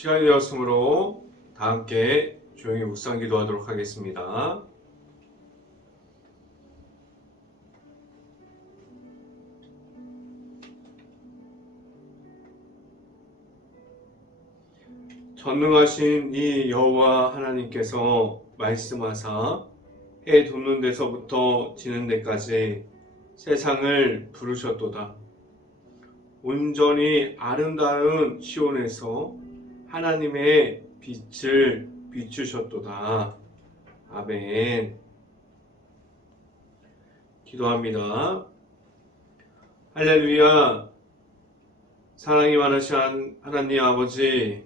시간이 되었으므로 다 함께 조용히 묵상 기도하도록 하겠습니다. 전능하신 이 여호와 하나님께서 말씀하사 해 돋는 데서부터 지는 데까지 세상을 부르셨도다. 온전히 아름다운 시온에서 하나님의 빛을 비추셨도다. 아멘. 기도합니다. 할렐루야. 사랑이 많으신 하나님 아버지,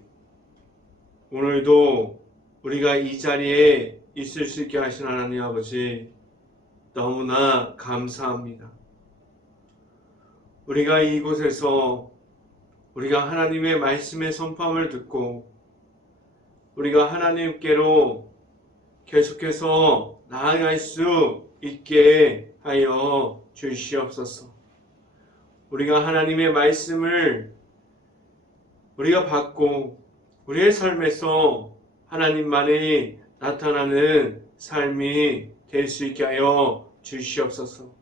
오늘도 우리가 이 자리에 있을 수 있게 하신 하나님 아버지, 너무나 감사합니다. 우리가 이곳에서 우리가 하나님의 말씀의 선포함을 듣고 우리가 하나님께로 계속해서 나아갈 수 있게 하여 주시옵소서. 우리가 하나님의 말씀을 우리가 받고 우리의 삶에서 하나님만이 나타나는 삶이 될 수 있게 하여 주시옵소서.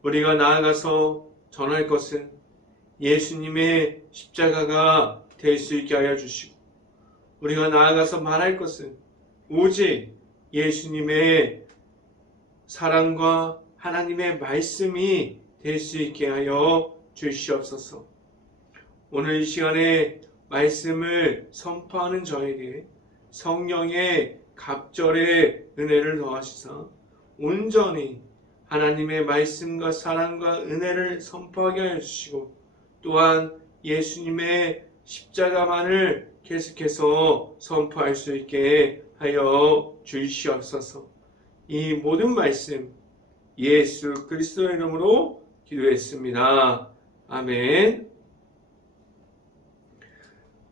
우리가 나아가서 전할 것은 예수님의 십자가가 될 수 있게 하여 주시고, 우리가 나아가서 말할 것은 오직 예수님의 사랑과 하나님의 말씀이 될 수 있게 하여 주시옵소서. 오늘 이 시간에 말씀을 선포하는 저에게 성령의 갑절의 은혜를 더하시사 온전히 하나님의 말씀과 사랑과 은혜를 선포하게 하여 주시고, 또한 예수님의 십자가만을 계속해서 선포할 수 있게 하여 주시옵소서. 이 모든 말씀 예수 그리스도의 이름으로 기도했습니다. 아멘.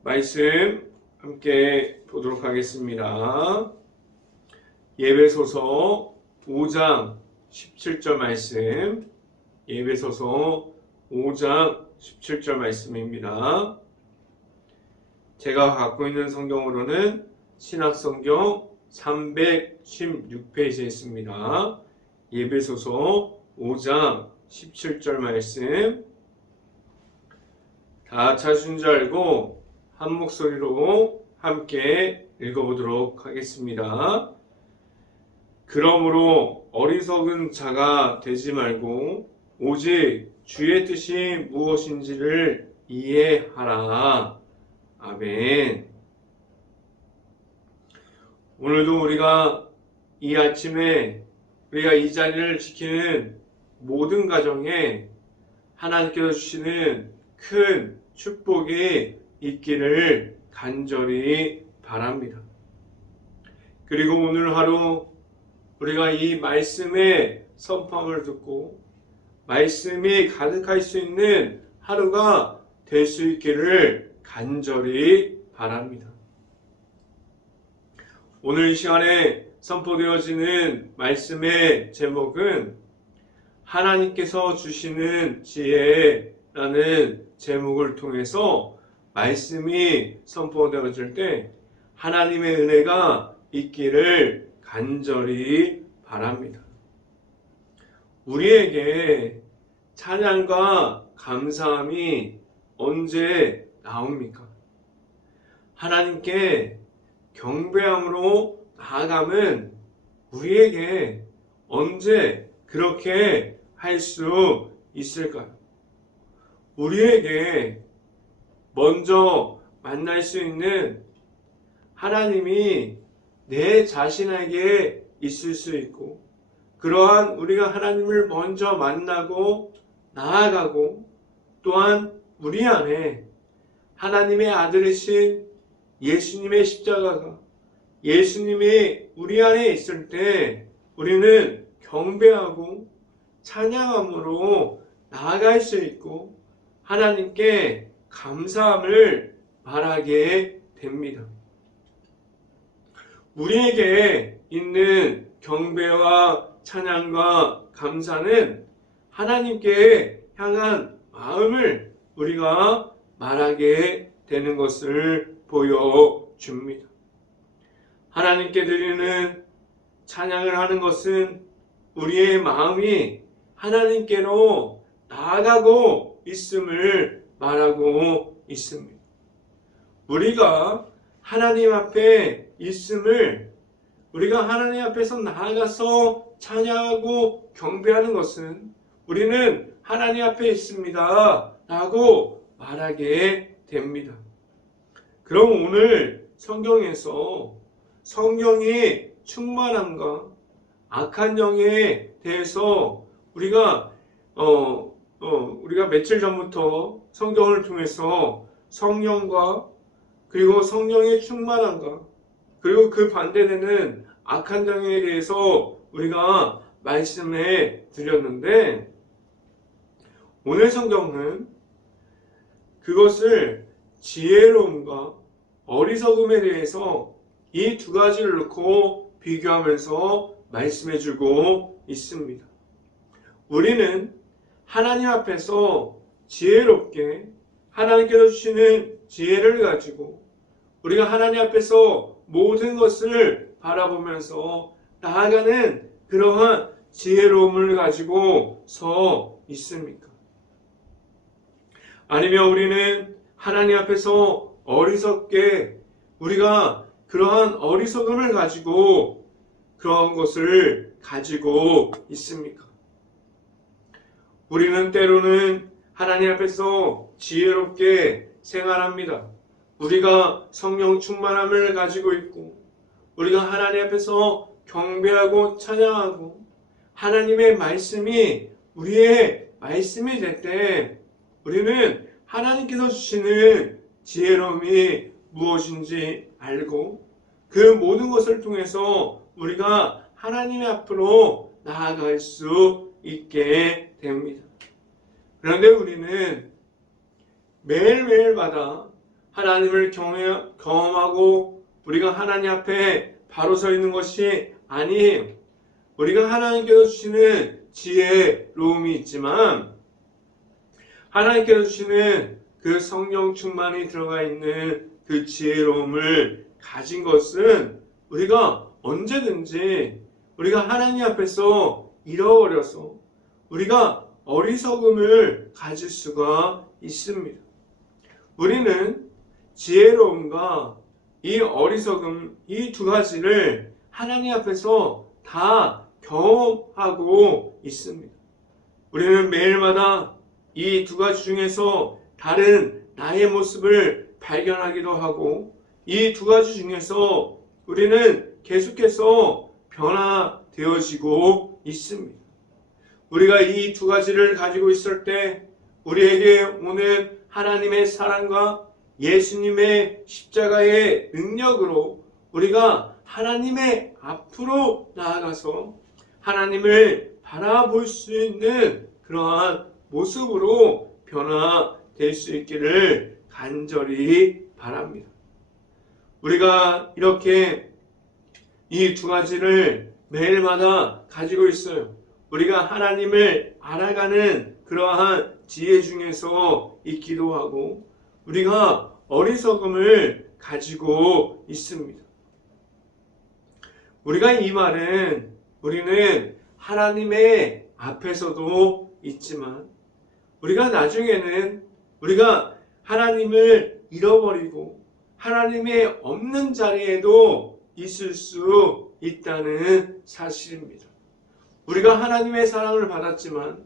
말씀 함께 보도록 하겠습니다. 예배소서 5장 17절 말씀, 예배소서 5장 17절 말씀입니다. 제가 갖고 있는 성경으로는 신약성경 316페이지에 있습니다. 예배소서 5장 17절 말씀, 다 찾으신 줄 알고 한 목소리로 함께 읽어보도록 하겠습니다. 그러므로 어리석은 자가 되지 말고 오직 주의 뜻이 무엇인지를 이해하라. 아멘. 오늘도 우리가 이 아침에 우리가 이 자리를 지키는 모든 가정에 하나님께서 주시는 큰 축복이 있기를 간절히 바랍니다. 그리고 오늘 하루 우리가 이 말씀의 선포함을 듣고 말씀이 가득할 수 있는 하루가 될 수 있기를 간절히 바랍니다. 오늘 이 시간에 선포되어지는 말씀의 제목은 하나님께서 주시는 지혜라는 제목을 통해서 말씀이 선포되어질 때 하나님의 은혜가 있기를 간절히 바랍니다. 우리에게 찬양과 감사함이 언제 나옵니까? 하나님께 경배함으로 나아감은 우리에게 언제 그렇게 할 수 있을까요? 우리에게 먼저 만날 수 있는 하나님이 내 자신에게 있을 수 있고, 그러한 우리가 하나님을 먼저 만나고 나아가고, 또한 우리 안에 하나님의 아들이신 예수님의 십자가가 예수님이 우리 안에 있을 때 우리는 경배하고 찬양함으로 나아갈 수 있고 하나님께 감사함을 말하게 됩니다. 우리에게 있는 경배와 찬양과 감사는 하나님께 향한 마음을 우리가 말하게 되는 것을 보여줍니다. 하나님께 드리는 찬양을 하는 것은 우리의 마음이 하나님께로 나아가고 있음을 말하고 있습니다. 우리가 하나님 앞에 있음을, 우리가 하나님 앞에서 나아가서 찬양하고 경배하는 것은 우리는 하나님 앞에 있습니다 라고 말하게 됩니다. 그럼 오늘 성경에서 성령의 충만함과 악한 영에 대해서 우리가 며칠 전부터 성경을 통해서 성령과 그리고 성령의 충만함과 그리고 그 반대되는 악한 영에 대해서 우리가 말씀해 드렸는데, 오늘 성경은 그것을 지혜로움과 어리석음에 대해서 이 두 가지를 놓고 비교하면서 말씀해 주고 있습니다. 우리는 하나님 앞에서 지혜롭게 하나님께서 주시는 지혜를 가지고 우리가 하나님 앞에서 모든 것을 바라보면서 나아가는 그러한 지혜로움을 가지고 서 있습니까? 아니면 우리는 하나님 앞에서 어리석게 우리가 그러한 어리석음을 가지고 그러한 것을 가지고 있습니까? 우리는 때로는 하나님 앞에서 지혜롭게 생활합니다. 우리가 성령 충만함을 가지고 있고 우리가 하나님 앞에서 경배하고 찬양하고 하나님의 말씀이 우리의 말씀이 될 때 우리는 하나님께서 주시는 지혜로움이 무엇인지 알고 그 모든 것을 통해서 우리가 하나님의 앞으로 나아갈 수 있게 됩니다. 그런데 우리는 매일매일마다 하나님을 경험하고 우리가 하나님 앞에 바로 서 있는 것이 아니에요. 우리가 하나님께서 주시는 지혜로움이 있지만 하나님께서 주시는 그 성령 충만이 들어가 있는 그 지혜로움을 가진 것은 우리가 언제든지 우리가 하나님 앞에서 잃어버려서 우리가 어리석음을 가질 수가 있습니다. 우리는 지혜로움과 이 어리석음, 이 두 가지를 하나님 앞에서 다 경험하고 있습니다. 우리는 매일마다 이 두 가지 중에서 다른 나의 모습을 발견하기도 하고 이 두 가지 중에서 우리는 계속해서 변화되어지고 있습니다. 우리가 이 두 가지를 가지고 있을 때 우리에게 오는 하나님의 사랑과 예수님의 십자가의 능력으로 우리가 하나님의 앞으로 나아가서 하나님을 바라볼 수 있는 그러한 모습으로 변화될 수 있기를 간절히 바랍니다. 우리가 이렇게 이 두 가지를 매일마다 가지고 있어요. 우리가 하나님을 알아가는 그러한 지혜 중에서 있기도 하고 우리가 어리석음을 가지고 있습니다. 우리가 이 말은 우리는 하나님의 앞에서도 있지만 우리가 나중에는 우리가 하나님을 잃어버리고 하나님의 없는 자리에도 있을 수 있다는 사실입니다. 우리가 하나님의 사랑을 받았지만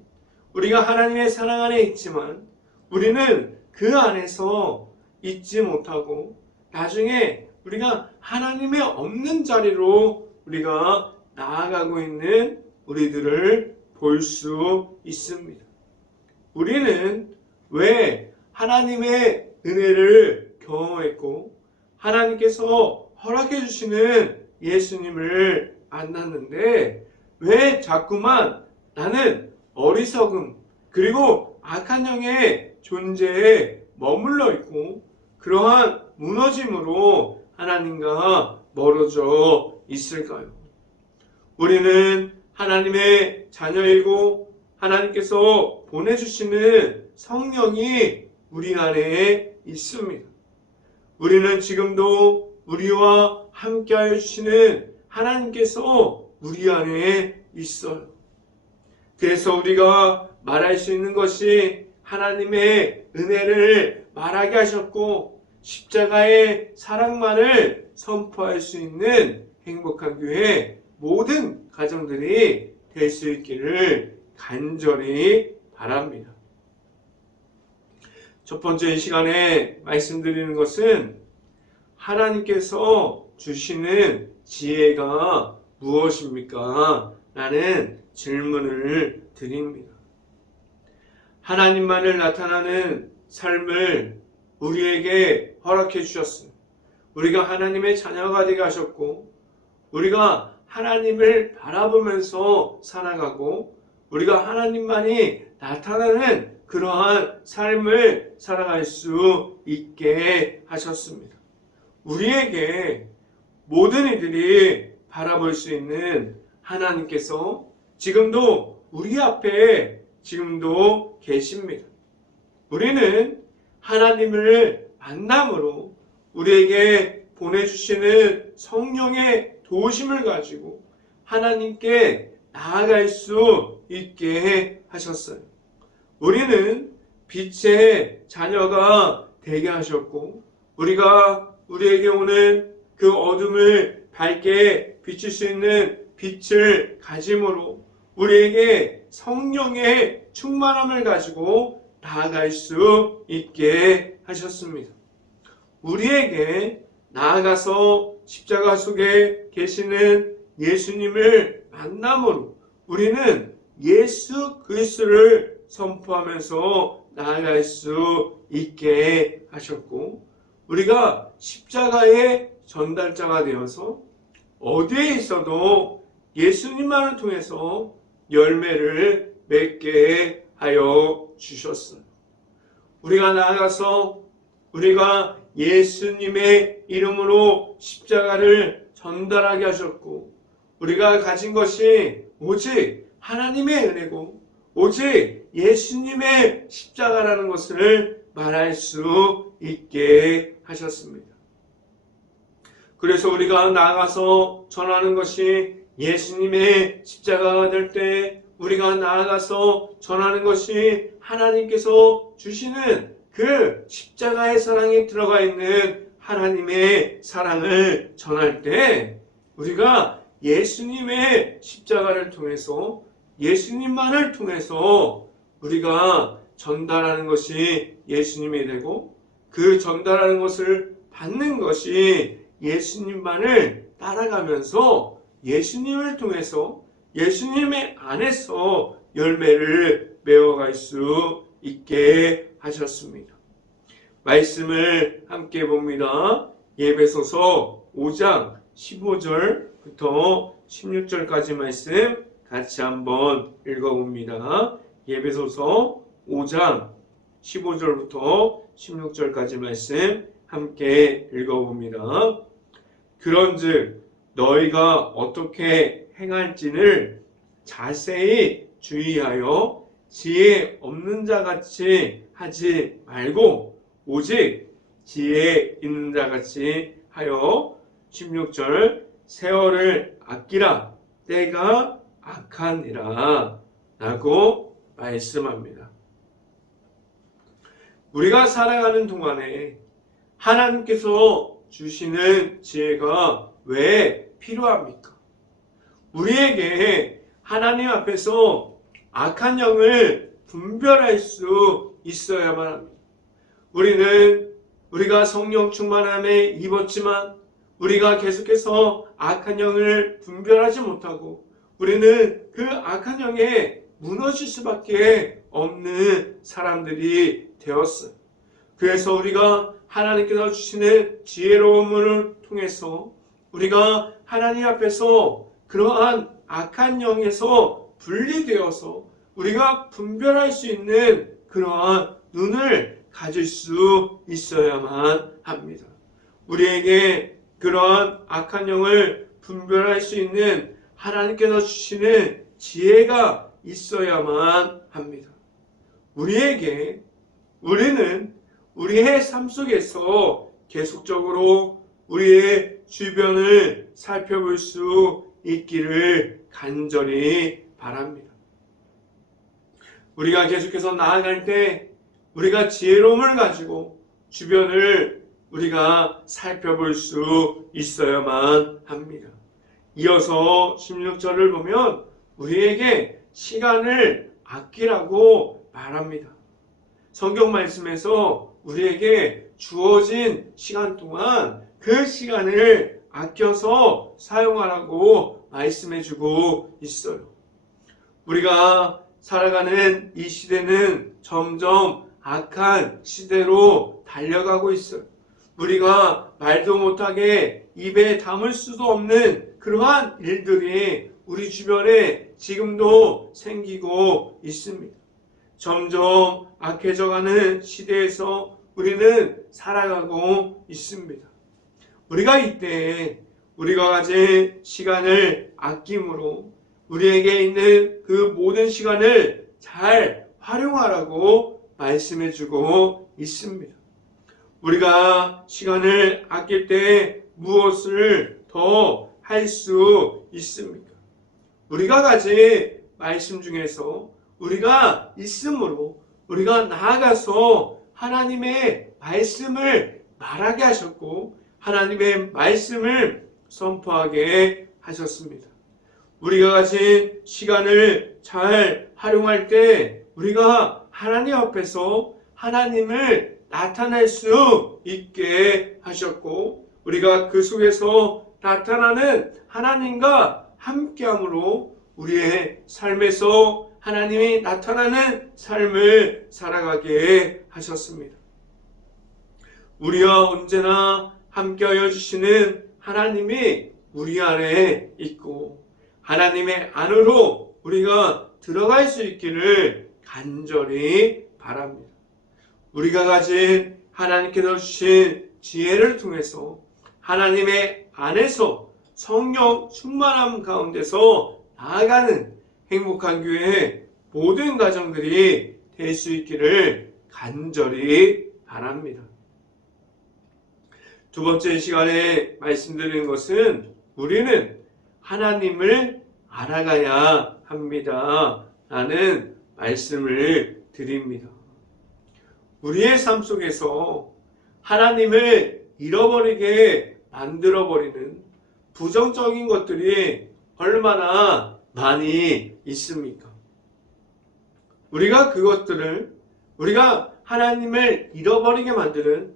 우리가 하나님의 사랑 안에 있지만 우리는 그 안에서 있지 못하고 나중에 우리가 하나님의 없는 자리로 우리가 나아가고 있는 우리들을 볼 수 있습니다. 우리는 왜 하나님의 은혜를 경험했고 하나님께서 허락해 주시는 예수님을 만났는데 왜 자꾸만 나는 어리석음 그리고 악한 영의 존재에 머물러 있고 그러한 무너짐으로 하나님과 멀어져 있을까요? 우리는 하나님의 자녀이고 하나님께서 보내주시는 성령이 우리 안에 있습니다. 우리는 지금도 우리와 함께하여 주시는 하나님께서 우리 안에 있어요. 그래서 우리가 말할 수 있는 것이 하나님의 은혜를 말하게 하셨고 십자가의 사랑만을 선포할 수 있는 행복한 교회 모든 가정들이 될 수 있기를 간절히 바랍니다. 첫 번째 이 시간에 말씀드리는 것은 하나님께서 주시는 지혜가 무엇입니까? 라는 질문을 드립니다. 하나님만을 나타나는 삶을 우리에게 허락해 주셨습니다. 우리가 하나님의 자녀가 되게 하셨고 우리가 하나님을 바라보면서 살아가고 우리가 하나님만이 나타나는 그러한 삶을 살아갈 수 있게 하셨습니다. 우리에게 모든 이들이 바라볼 수 있는 하나님께서 지금도 우리 앞에 지금도 계십니다. 우리는 하나님을 만남으로 우리에게 보내주시는 성령의 도우심을 가지고 하나님께 나아갈 수 있게 하셨어요. 우리는 빛의 자녀가 되게 하셨고 우리가 우리에게 오는 그 어둠을 밝게 비출 수 있는 빛을 가짐으로 우리에게 성령의 충만함을 가지고 나아갈 수 있게 하셨습니다. 우리에게 나아가서 십자가 속에 계시는 예수님을 만남으로 우리는 예수 그리스도를 선포하면서 나아갈 수 있게 하셨고 우리가 십자가의 전달자가 되어서 어디에 있어도 예수님만을 통해서 열매를 맺게 하여 주셨어요. 우리가 나아가서 우리가 예수님의 이름으로 십자가를 전달하게 하셨고 우리가 가진 것이 오직 하나님의 은혜고 오직 예수님의 십자가라는 것을 말할 수 있게 하셨습니다. 그래서 우리가 나아가서 전하는 것이 예수님의 십자가가 될 때 우리가 나아가서 전하는 것이 하나님께서 주시는 그 십자가의 사랑이 들어가 있는 하나님의 사랑을 전할 때 우리가 예수님의 십자가를 통해서 예수님만을 통해서 우리가 전달하는 것이 예수님이 되고 그 전달하는 것을 받는 것이 예수님만을 따라가면서 예수님을 통해서 예수님의 안에서 열매를 메어갈 수 있게 하셨습니다. 말씀을 함께 봅니다. 에베소서 5장 15절부터 16절까지 말씀 같이 한번 읽어봅니다. 에베소서 5장 15절부터 16절까지 말씀 함께 읽어봅니다. 그런즉 너희가 어떻게 행할지를 자세히 주의하여 지혜 없는 자같이 하지 말고 오직 지혜 있는 자같이 하여 16절 세월을 아끼라 때가 악하니라 라고 말씀합니다. 우리가 살아가는 동안에 하나님께서 주시는 지혜가 왜 필요합니까? 우리에게 하나님 앞에서 악한 영을 분별할 수 있어야만 합니다. 우리가 성령 충만함에 입었지만 우리가 계속해서 악한 영을 분별하지 못하고 우리는 그 악한 영에 무너질 수밖에 없는 사람들이 되었어요. 그래서 우리가 하나님께서 주시는 지혜로움을 통해서 우리가 하나님 앞에서 그러한 악한 영에서 분리되어서 우리가 분별할 수 있는 그러한 눈을 가질 수 있어야만 합니다. 우리에게 그러한 악한 영을 분별할 수 있는 하나님께서 주시는 지혜가 있어야만 합니다. 우리는 우리의 삶 속에서 계속적으로 우리의 주변을 살펴볼 수 있기를 간절히 바랍니다. 우리가 계속해서 나아갈 때 우리가 지혜로움을 가지고 주변을 우리가 살펴볼 수 있어야만 합니다. 이어서 16절을 보면 우리에게 시간을 아끼라고 말합니다. 성경 말씀에서 우리에게 주어진 시간 동안 그 시간을 아껴서 사용하라고 말씀해주고 있어요. 우리가 살아가는 이 시대는 점점 악한 시대로 달려가고 있어요. 우리가 말도 못하게 입에 담을 수도 없는 그러한 일들이 우리 주변에 지금도 생기고 있습니다. 점점 악해져가는 시대에서 우리는 살아가고 있습니다. 우리가 이때 우리가 가진 시간을 아낌으로 우리에게 있는 그 모든 시간을 잘 활용하라고 말씀해주고 있습니다. 우리가 시간을 아낄 때 무엇을 더 할 수 있습니까? 우리가 가진 말씀 중에서 우리가 있음으로 우리가 나아가서 하나님의 말씀을 말하게 하셨고 하나님의 말씀을 선포하게 하셨습니다. 우리가 가진 시간을 잘 활용할 때 우리가 하나님 앞에서 하나님을 나타낼 수 있게 하셨고 우리가 그 속에서 나타나는 하나님과 함께함으로 우리의 삶에서 하나님이 나타나는 삶을 살아가게 하셨습니다. 우리와 언제나 함께하여 주시는 하나님이 우리 안에 있고 하나님의 안으로 우리가 들어갈 수 있기를 간절히 바랍니다. 우리가 가진 하나님께서 주신 지혜를 통해서 하나님의 안에서 성령 충만함 가운데서 나아가는 행복한 교회의 모든 가정들이 될 수 있기를 간절히 바랍니다. 두 번째 시간에 말씀드리는 것은 우리는 하나님을 알아가야 합니다. 라는 말씀을 드립니다. 우리의 삶 속에서 하나님을 잃어버리게 만들어버리는 부정적인 것들이 얼마나 많이 있습니까? 우리가 그것들을 우리가 하나님을 잃어버리게 만드는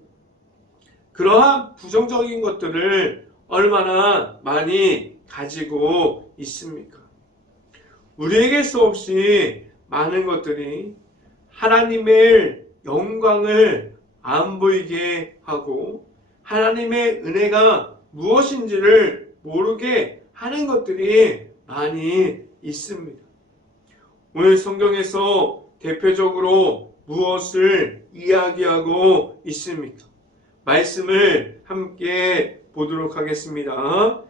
그러한 부정적인 것들을 얼마나 많이 가지고 있습니까? 우리에게 수없이 많은 것들이 하나님의 영광을 안 보이게 하고 하나님의 은혜가 무엇인지를 모르게 하는 것들이 많이 있습니다. 오늘 성경에서 대표적으로 무엇을 이야기하고 있습니까? 말씀을 함께 보도록 하겠습니다.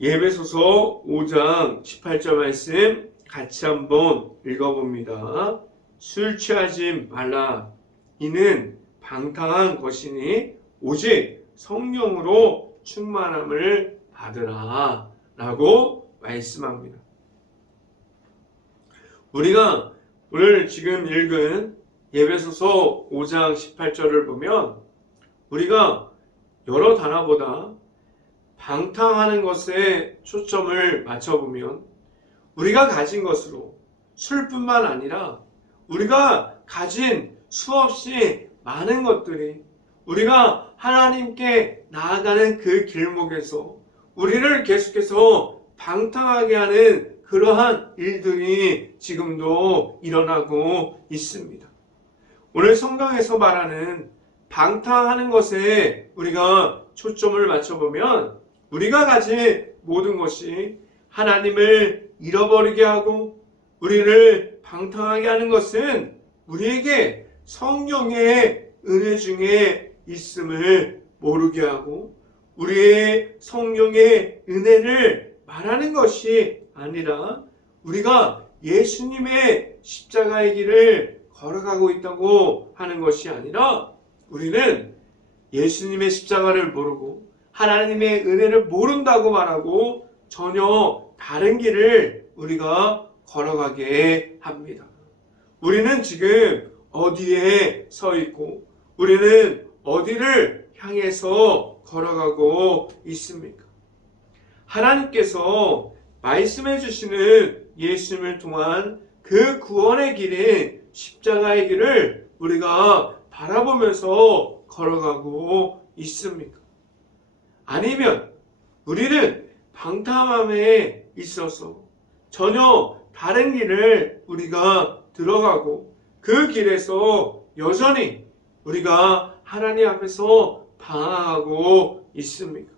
에베소서 5장 18절 말씀 같이 한번 읽어봅니다. 술 취하지 말라. 이는 방탕한 것이니 오직 성령으로 충만함을 받으라. 라고 말씀합니다. 우리가 오늘 지금 읽은 에베소서 5장 18절을 보면 우리가 여러 단어보다 방탕하는 것에 초점을 맞춰보면 우리가 가진 것으로 술뿐만 아니라 우리가 가진 수없이 많은 것들이 우리가 하나님께 나아가는 그 길목에서 우리를 계속해서 방탕하게 하는 그러한 일들이 지금도 일어나고 있습니다. 오늘 성경에서 말하는 방탕하는 것에 우리가 초점을 맞춰보면 우리가 가진 모든 것이 하나님을 잃어버리게 하고 우리를 방탕하게 하는 것은 우리에게 성령의 은혜 중에 있음을 모르게 하고 우리의 성령의 은혜를 말하는 것이 아니라 우리가 예수님의 십자가의 길을 걸어가고 있다고 하는 것이 아니라 우리는 예수님의 십자가를 모르고 하나님의 은혜를 모른다고 말하고 전혀 다른 길을 우리가 걸어가게 합니다. 우리는 지금 어디에 서 있고 우리는 어디를 향해서 걸어가고 있습니까? 하나님께서 말씀해 주시는 예수님을 통한 그 구원의 길인 십자가의 길을 우리가 바라보면서 걸어가고 있습니까? 아니면 우리는 방탕함에 있어서 전혀 다른 길을 우리가 들어가고 그 길에서 여전히 우리가 하나님 앞에서 방황하고 있습니까?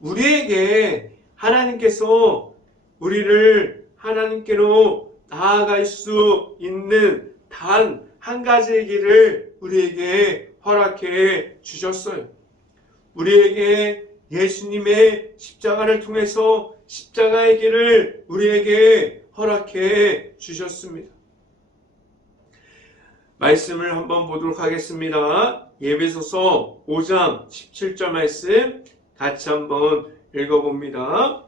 우리에게 하나님께서 우리를 하나님께로 나아갈 수 있는 단 한 가지의 길을 우리에게 허락해 주셨어요. 우리에게 예수님의 십자가를 통해서 십자가의 길을 우리에게 허락해 주셨습니다. 말씀을 한번 보도록 하겠습니다. 에베소서 5장 17절 말씀 같이 한번 읽어봅니다.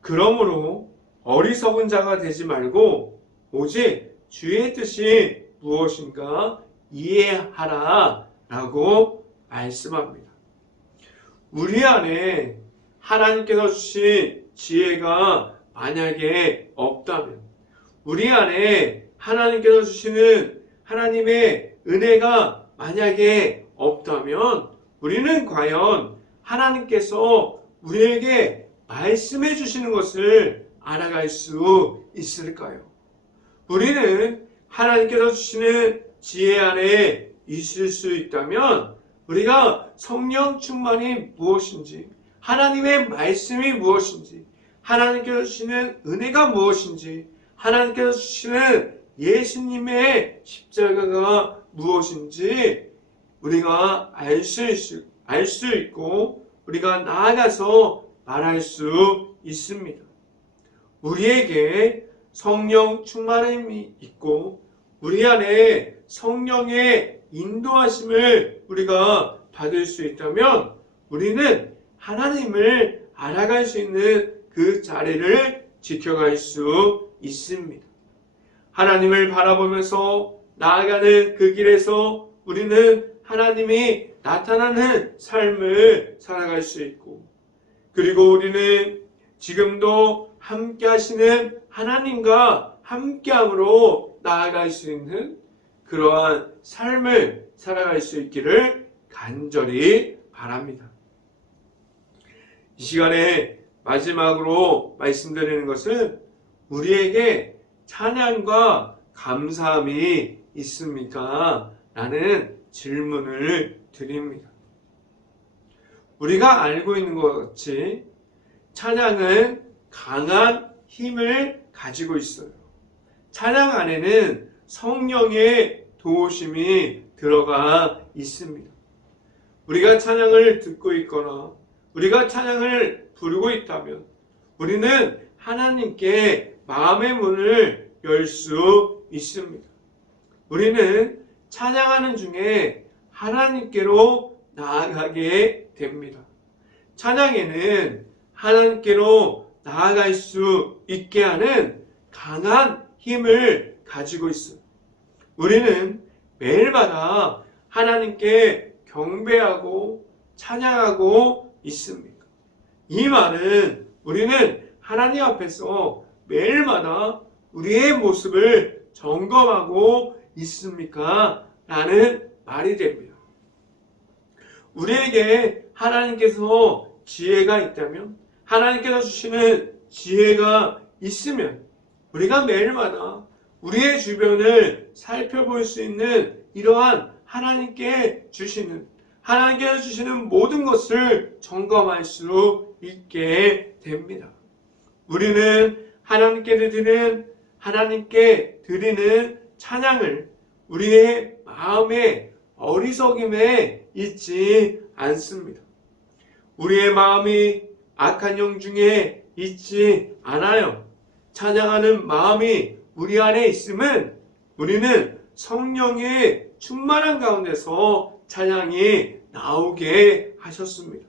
그러므로 어리석은 자가 되지 말고 오직 주의 뜻이 무엇인가 이해하라 라고 말씀합니다. 우리 안에 하나님께서 주신 지혜가 만약에 없다면, 우리 안에 하나님께서 주시는 하나님의 은혜가 만약에 없다면 우리는 과연 하나님께서 우리에게 말씀해 주시는 것을 알아갈 수 있을까요? 우리는 하나님께서 주시는 지혜 안에 있을 수 있다면 우리가 성령 충만이 무엇인지, 하나님의 말씀이 무엇인지, 하나님께서 주시는 은혜가 무엇인지, 하나님께서 주시는 예수님의 십자가가 무엇인지 우리가 알 수 있고 우리가 나아가서 말할 수 있습니다. 우리에게 성령 충만함이 있고 우리 안에 성령의 인도하심을 우리가 받을 수 있다면 우리는 하나님을 알아갈 수 있는 그 자리를 지켜갈 수 있습니다. 하나님을 바라보면서 나아가는 그 길에서 우리는 하나님이 나타나는 삶을 살아갈 수 있고, 그리고 우리는 지금도 함께 하시는 하나님과 함께함으로 나아갈 수 있는 그러한 삶을 살아갈 수 있기를 간절히 바랍니다. 이 시간에 마지막으로 말씀드리는 것은 우리에게 찬양과 감사함이 있습니까? 라는 질문을 드립니다. 우리가 알고 있는 것 같이 찬양은 강한 힘을 가지고 있어요. 찬양 안에는 성령의 도우심이 들어가 있습니다. 우리가 찬양을 듣고 있거나 우리가 찬양을 부르고 있다면 우리는 하나님께 마음의 문을 열 수 있습니다. 우리는 찬양하는 중에 하나님께로 나아가게 됩니다. 찬양에는 하나님께로 나아갈 수 있게 하는 강한 힘을 가지고 있어요. 우리는 매일마다 하나님께 경배하고 찬양하고 있습니다. 이 말은 우리는 하나님 앞에서 매일마다 우리의 모습을 점검하고 있습니까? 라는 말이 됩니다. 우리에게 하나님께서 지혜가 있다면, 하나님께서 주시는 지혜가 있으면 우리가 매일마다 우리의 주변을 살펴볼 수 있는 이러한 하나님께서 주시는 모든 것을 점검할 수 있게 됩니다. 우리는 하나님께 드리는 찬양을 우리의 마음의 어리석임에 있지 않습니다. 우리의 마음이 악한 영 중에 있지 않아요. 찬양하는 마음이 우리 안에 있으면 우리는 성령의 충만한 가운데서 찬양이 나오게 하셨습니다.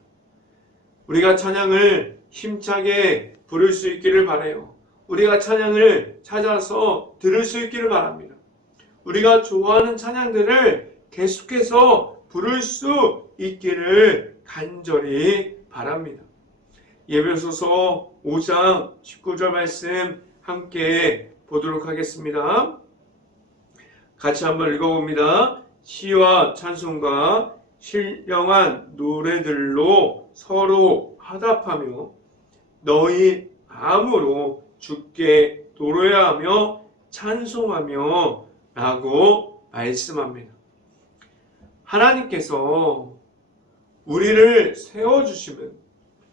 우리가 찬양을 힘차게 부를 수 있기를 바라요. 우리가 찬양을 찾아서 들을 수 있기를 바랍니다. 우리가 좋아하는 찬양들을 계속해서 부를 수 있기를 간절히 바랍니다. 예배소서 5장 19절 말씀 함께 보도록 하겠습니다. 같이 한번 읽어봅니다. 시와 찬송과 신령한 노래들로 서로 화답하며 너희 암으로 주께 노래하며 찬송하며 라고 말씀합니다. 하나님께서 우리를 세워주시면,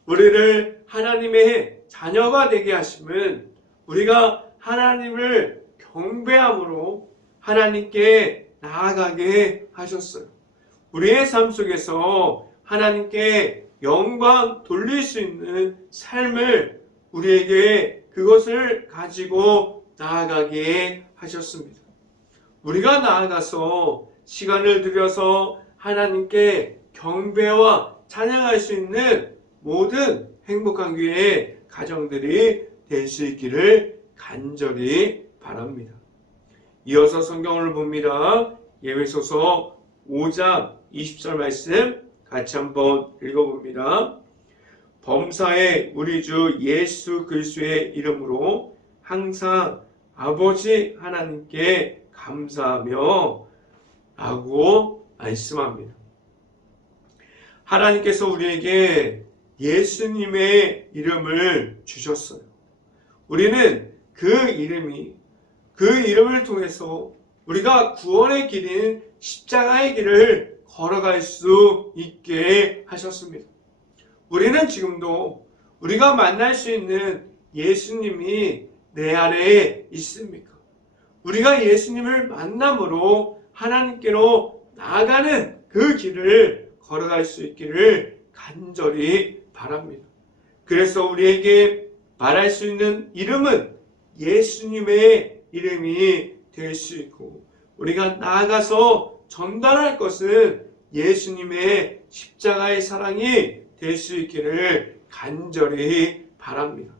우리를 하나님의 자녀가 되게 하시면 우리가 하나님을 경배함으로 하나님께 나아가게 하셨어요. 우리의 삶 속에서 하나님께 영광 돌릴 수 있는 삶을 우리에게 그것을 가지고 나아가게 하셨습니다. 우리가 나아가서 시간을 들여서 하나님께 경배와 찬양할 수 있는 모든 행복한 교회의 가정들이 될 수 있기를 간절히 바랍니다. 이어서 성경을 봅니다. 예배소서 5장 20절 말씀 같이 한번 읽어봅니다. 범사의 우리 주 예수 그리스도의 이름으로 항상 아버지 하나님께 감사하며 라고 말씀합니다. 하나님께서 우리에게 예수님의 이름을 주셨어요. 우리는 그 이름을 통해서 우리가 구원의 길인 십자가의 길을 걸어갈 수 있게 하셨습니다. 우리는 지금도 우리가 만날 수 있는 예수님이 내 안에 있습니까? 우리가 예수님을 만남으로 하나님께로 나아가는 그 길을 걸어갈 수 있기를 간절히 바랍니다. 그래서 우리에게 말할 수 있는 이름은 예수님의 이름이 될 수 있고, 우리가 나아가서 전달할 것은 예수님의 십자가의 사랑이 될 수 있기를 간절히 바랍니다.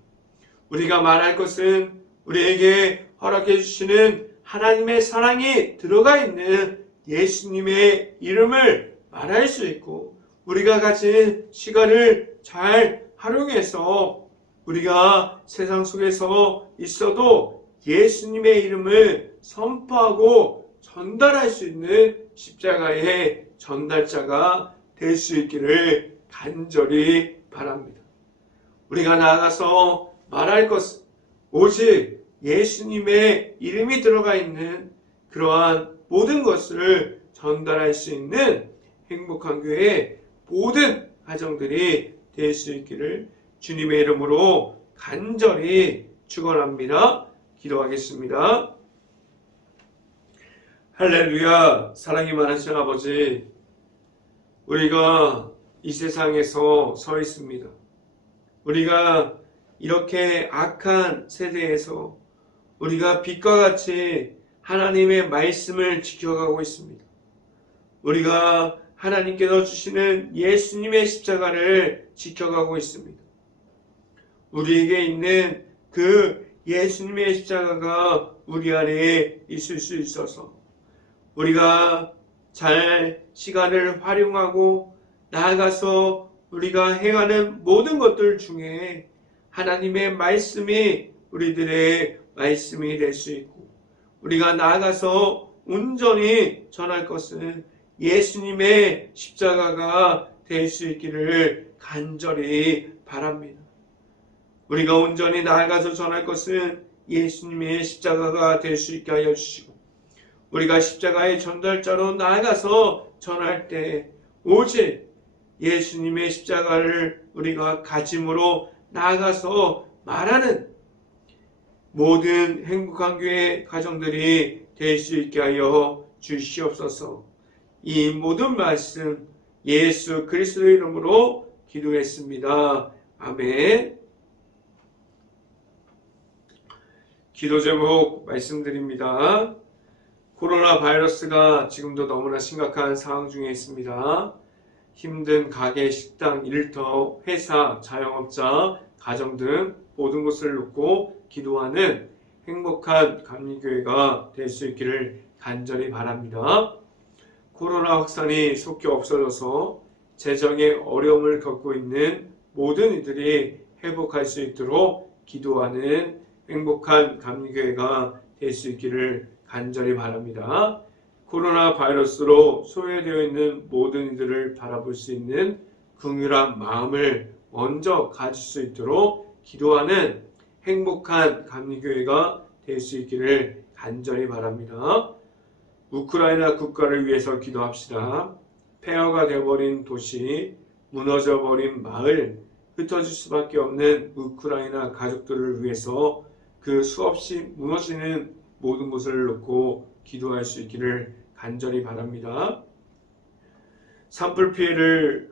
우리가 말할 것은 우리에게 허락해 주시는 하나님의 사랑이 들어가 있는 예수님의 이름을 말할 수 있고, 우리가 가진 시간을 잘 활용해서 우리가 세상 속에서 있어도 예수님의 이름을 선포하고 전달할 수 있는 십자가의 전달자가 될 수 있기를 간절히 바랍니다. 우리가 나아가서 말할 것은 오직 예수님의 이름이 들어가 있는 그러한 모든 것을 전달할 수 있는 행복한 교회의 모든 가정들이 될 수 있기를 주님의 이름으로 간절히 축원합니다. 기도하겠습니다. 할렐루야. 사랑이 많으신 아버지, 우리가 이 세상에서 서 있습니다. 우리가 이렇게 악한 세대에서 우리가 빛과 같이 하나님의 말씀을 지켜가고 있습니다. 우리가 하나님께서 주시는 예수님의 십자가를 지켜가고 있습니다. 우리에게 있는 그 예수님의 십자가가 우리 안에 있을 수 있어서 우리가 잘 시간을 활용하고 나아가서 우리가 행하는 모든 것들 중에 하나님의 말씀이 우리들의 말씀이 될 수 있고, 우리가 나아가서 온전히 전할 것은 예수님의 십자가가 될 수 있기를 간절히 바랍니다. 우리가 온전히 나아가서 전할 것은 예수님의 십자가가 될 수 있게 하여 주시고, 우리가 십자가의 전달자로 나아가서 전할 때 오직 예수님의 십자가를 우리가 가짐으로 나아가서 말하는 모든 행복한 교회 가정들이 될 수 있게 하여 주시옵소서. 이 모든 말씀 예수 그리스도의 이름으로 기도했습니다. 아멘. 기도 제목 말씀드립니다. 코로나 바이러스가 지금도 너무나 심각한 상황 중에 있습니다. 힘든 가게, 식당, 일터, 회사, 자영업자, 가정 등 모든 것을 놓고 기도하는 행복한 감리교회가 될 수 있기를 간절히 바랍니다. 코로나 확산이 속히 없어져서 재정에 어려움을 겪고 있는 모든 이들이 회복할 수 있도록 기도하는 행복한 감리교회가 될 수 있기를 간절히 바랍니다. 코로나 바이러스로 소외되어 있는 모든 이들을 바라볼 수 있는 긍휼한 마음을 먼저 가질 수 있도록 기도하는 행복한 감리교회가 될 수 있기를 간절히 바랍니다. 우크라이나 국가를 위해서 기도합시다. 폐허가 되어버린 도시, 무너져버린 마을, 흩어질 수밖에 없는 우크라이나 가족들을 위해서 그 수없이 무너지는 모든 것을 놓고 기도할 수 있기를 간절히 바랍니다. 산불 피해를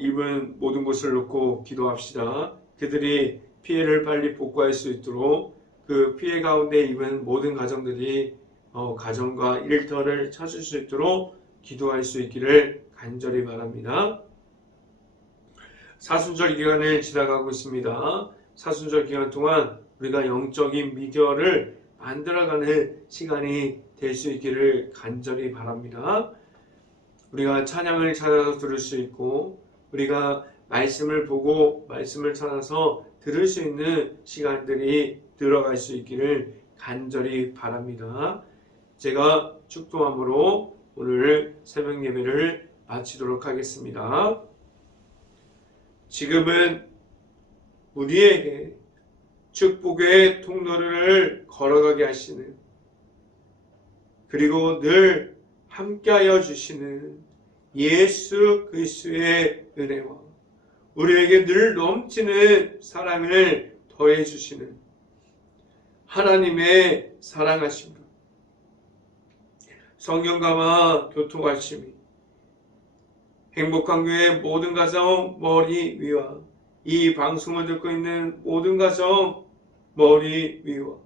입은 모든 것을 놓고 기도합시다. 그들이 피해를 빨리 복구할 수 있도록 그 피해 가운데 입은 모든 가정들이 가정과 일터를 찾을 수 있도록 기도할 수 있기를 간절히 바랍니다. 사순절 기간을 지나가고 있습니다. 사순절 기간 동안 우리가 영적인 미결을 만들어가는 시간이 될 수 있기를 간절히 바랍니다. 우리가 찬양을 찾아서 들을 수 있고 우리가 말씀을 보고 말씀을 찾아서 들을 수 있는 시간들이 들어갈 수 있기를 간절히 바랍니다. 제가 축도함으로 오늘 새벽 예배를 마치도록 하겠습니다. 지금은 우리에게 축복의 통로를 걸어가게 하시는 그리고 늘 함께하여 주시는 예수 그리스도의 은혜와 우리에게 늘 넘치는 사랑을 더해 주시는 하나님의 사랑하심과 성령감화 교통하심이 행복한 교회 모든 가정 머리 위와 이 방송을 듣고 있는 모든 가정 머리 위와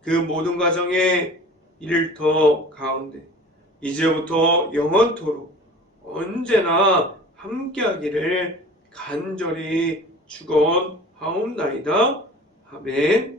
그 모든 가정의 일터 가운데 이제부터 영원토록 언제나 함께하기를 간절히 축원하옵나이다. 아멘.